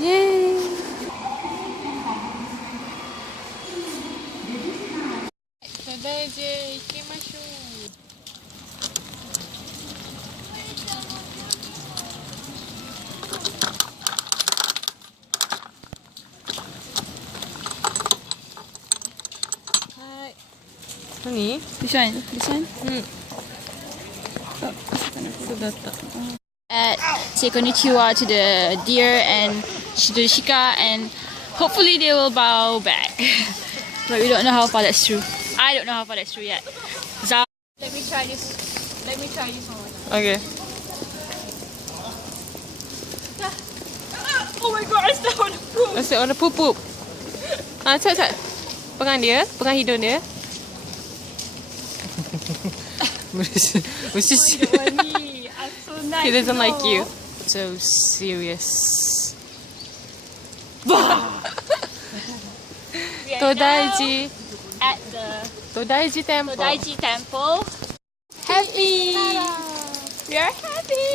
イエーイ。todai-ji行きましょう。はい。何？ This one? This one? うん。そうだった。Say konnichiwa to the deer and to the shika, and hopefully they will bow back. But we don't know how far that's true. I don't know how far that's true yet. Let me try this. Let me try this one more time. Okay. Oh my god, I stepped on the poop. Masuk on the poop. Cat. Pegang dia. Pegang hidung dia. Mesti I'm so nice. he doesn't like you. So serious. todai-ji. At the todai-ji temple. todai-ji temple. Happy! We are happy!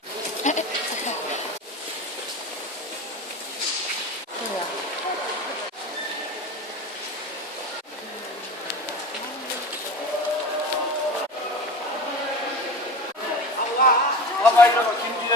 Apa itu Kinki?